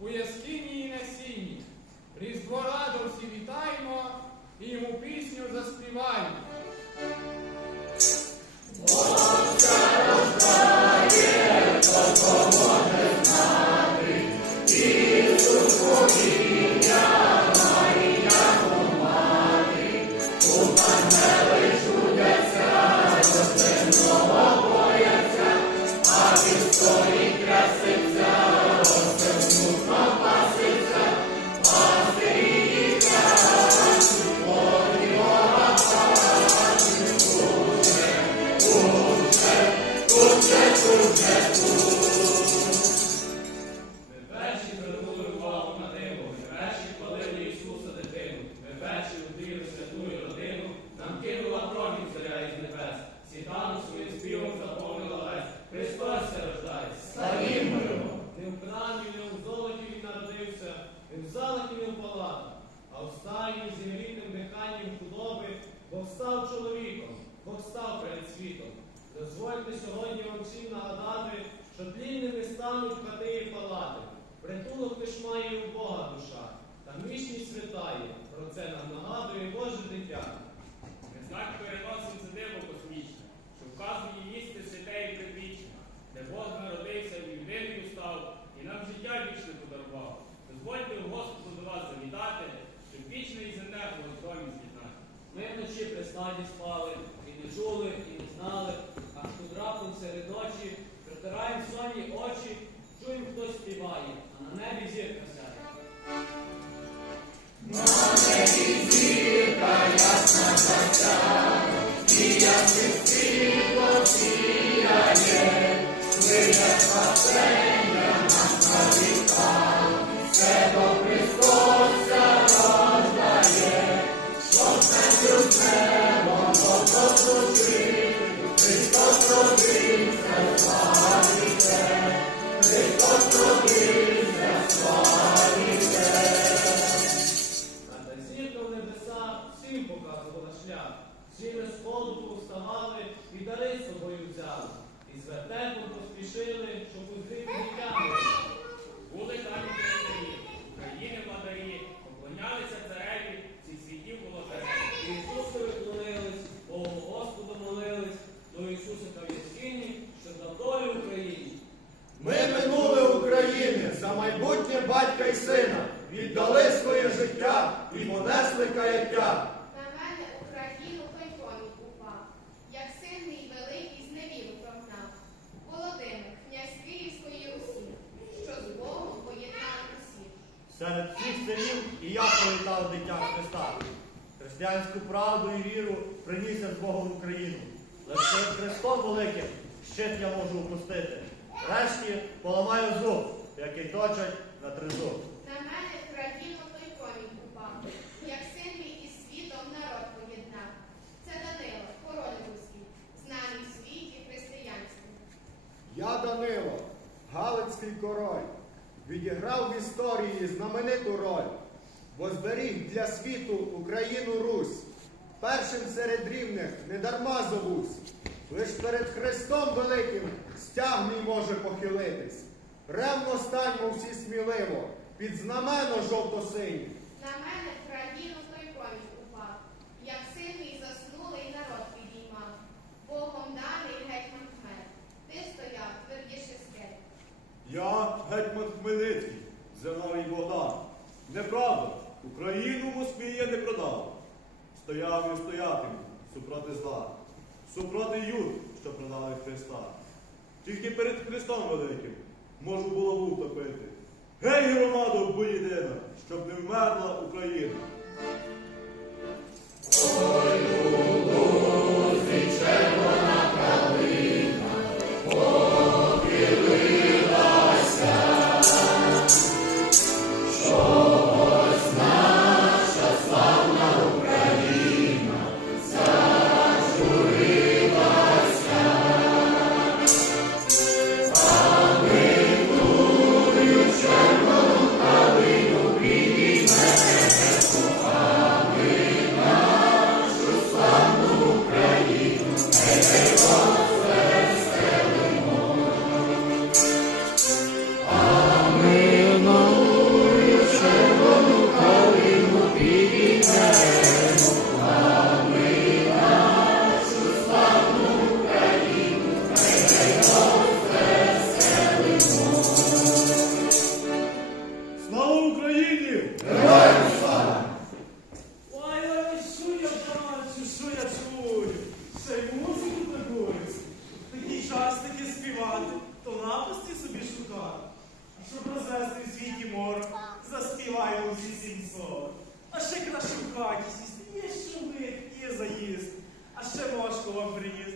У яскині і на сіні. Різдво радо всі вітаємо і йому пісню заспіваємо. Вночі спали, і не чули, і не знали, аж тут раптом серед ночі притираємо сонні очі, А батька і сина, віддали своє життя і понесли каяття. На мене Україну коник упав, як сильний великий з невіру прогнав. Володимир, князь Київської Русі, що з Богом поєднав усіх. Серед всіх синів і я повітав дитя Христа. Християнську правду і віру приніс я з Богом в Україну. Лише Христом великим щит я можу упустити. Решті поламаю зуб, який точать на тризуб. На мене країну той коник упав, як сильний із світом народ поєднав. Це Данило, король руський, знаний в світі християнський. Я Данило, Галицький король, відіграв в історії знамениту роль, бо зберіг для світу Україну Русь. Першим серед рівних недарма зовусь. Лиш перед Христом Великим стяг мій може похилитись. Ревно станьмо всі сміливо, під знамено жовто-синє. На мене країну той коник упав, як сильний заснулий народ підіймав. Богом даний гетьман хмель, ти стояв твердіше скель. Я гетьман Хмельницький, Зиновій Богдан. Неправда, Україну Москві я не продав. Стояв і стоятиму супроти зла, супроти юд, що продали Христа. Тільки перед Христом Великим можу було втопити. Гей, громадо, боєдина, щоб не вмерла Україна. Щоб розвести в світі мор, заспіваю усі сімсот. А ще краще в хаті сісти, є що випити, є заїзд, а ще важко вам приїзд.